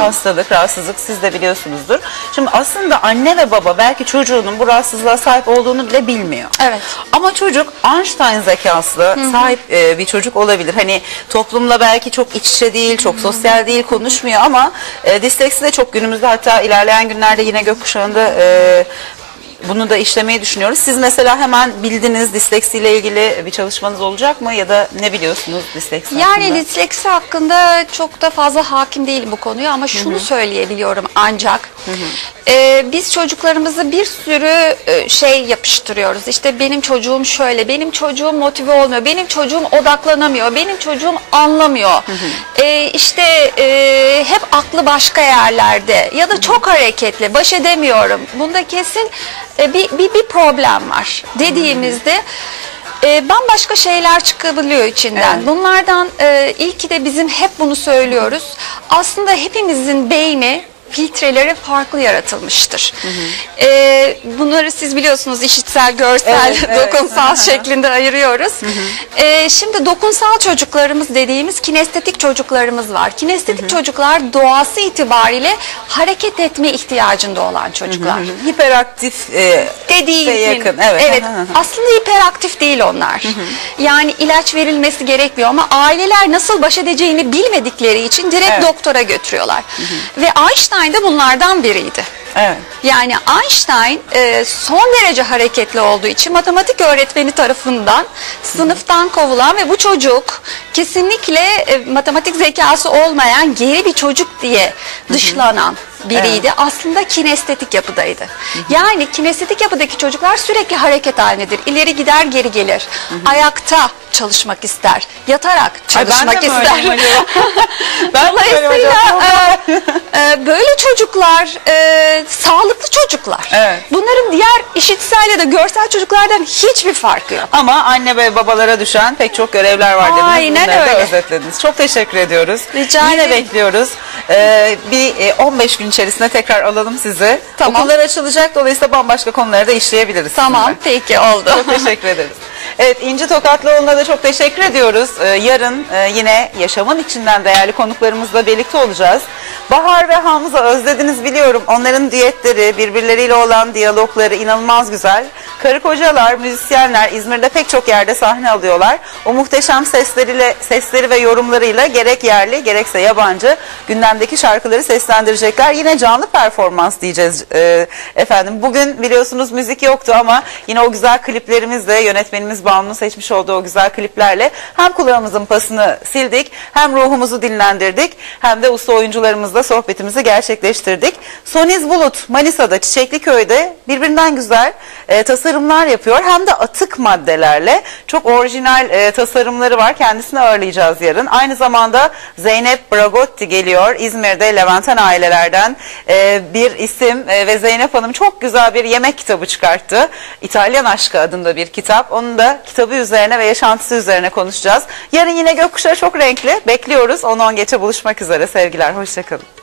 hastalık, rahatsızlık siz de biliyorsunuzdur. Şimdi aslında anne ve baba belki çocuğunun bu rahatsızlığa sahip olduğunu bile bilmiyor. Evet. Ama çocuk Einstein zekaslı sahip e, bir çocuk olabilir. Hani toplumla belki çok iç içe değil, çok sosyal değil, konuşmuyor ama e, disleksi de çok günümüzde hatta ilerleyen günlerde yine gökkuşağında e, bunu da işlemeyi düşünüyoruz. Siz mesela hemen bildiniz disleksiyle ilgili bir çalışmanız olacak mı ya da ne biliyorsunuz disleksi Yani hakkında? disleksi hakkında çok da fazla hakim değilim bu konuya ama şunu söyleyebiliyorum ancak e, biz çocuklarımızı bir sürü e, şey yapıştırıyoruz. İşte benim çocuğum şöyle, benim çocuğum motive olmuyor, benim çocuğum odaklanamıyor, benim çocuğum anlamıyor. E, işte e, hep aklı başka yerlerde ya da çok hareketli, baş edemiyorum. Bunda kesin e, bir, bir, bir problem var dediğimizde e, bambaşka şeyler çıkabiliyor içinden. Evet. Bunlardan e, ilki de bizim hep bunu söylüyoruz. Aslında hepimizin beyni filtreleri farklı yaratılmıştır. E, bunları siz biliyorsunuz işitsel, görsel, Evet, evet. dokunsal şeklinde ayırıyoruz. E, şimdi dokunsal çocuklarımız dediğimiz kinestetik çocuklarımız var. Kinestetik çocuklar doğası itibariyle hareket etme ihtiyacında olan çocuklar. hiperaktif e, Dediğin şey yakın. Evet. evet. Hı hı hı. Aslında hiperaktif değil onlar. Yani ilaç verilmesi gerekmiyor ama aileler nasıl baş edeceğini bilmedikleri için direkt Evet. doktora götürüyorlar. Ve Einstein de bunlardan biriydi. Evet. Yani Einstein e, son derece hareketli olduğu için matematik öğretmeni tarafından sınıftan kovulan ve bu çocuk kesinlikle e, matematik zekası olmayan geri bir çocuk diye dışlanan biriydi. Aslında kinestetik yapıdaydı. Yani kinestetik yapıdaki çocuklar sürekli hareket halindedir. İleri gider geri gelir. Ayakta çalışmak ister. Yatarak Ay, çalışmak ben de mi ister. ben Dolayısıyla e, e, böyle çocuklar e, sağlıklı çocuklar. Evet. Bunların diğer işitsel ya da görsel çocuklardan hiçbir farkı yok. Ama anne ve babalara düşen pek çok görevler var dediniz. Aynen Bunları da öyle. özetlediniz. Çok teşekkür ediyoruz. Rica Yine ederim. bekliyoruz. Ee, bir e, 15 gün içerisinde tekrar alalım sizi. Tamam. Okullar açılacak dolayısıyla bambaşka konuları da işleyebiliriz. Tamam sizinle. peki oldu. Çok teşekkür ederiz. Evet İnci Tokatlıoğlu'na da çok teşekkür ediyoruz. Ee, yarın e, yine yaşamın içinden değerli konuklarımızla birlikte olacağız. Bahar ve Hamza özlediniz biliyorum. Onların diyetleri, birbirleriyle olan diyalogları inanılmaz güzel. Karı kocalar, müzisyenler İzmir'de pek çok yerde sahne alıyorlar. O muhteşem sesleriyle, sesleri ve yorumlarıyla gerek yerli gerekse yabancı gündemdeki şarkıları seslendirecekler. Yine canlı performans diyeceğiz e, efendim. Bugün biliyorsunuz müzik yoktu ama yine o güzel kliplerimizle yönetmenimiz Banu'nun seçmiş olduğu o güzel kliplerle hem kulağımızın pasını sildik hem ruhumuzu dinlendirdik hem de usta oyuncularımızla sohbetimizi gerçekleştirdik. Soniz Bulut Manisa'da Çiçekliköy'de birbirinden güzel e, tasarımlar yapıyor. Hem de atık maddelerle çok orijinal e, tasarımları var. Kendisini ağırlayacağız yarın. Aynı zamanda Zeynep Bragotti geliyor. İzmir'de Levanten ailelerden e, bir isim e, ve Zeynep Hanım çok güzel bir yemek kitabı çıkarttı. İtalyan Aşkı adında bir kitap. Onun da kitabı üzerine ve yaşantısı üzerine konuşacağız. Yarın yine gökkuşağı çok renkli. Bekliyoruz. 10-10 geçe buluşmak üzere. Sevgiler. Hoşçakalın.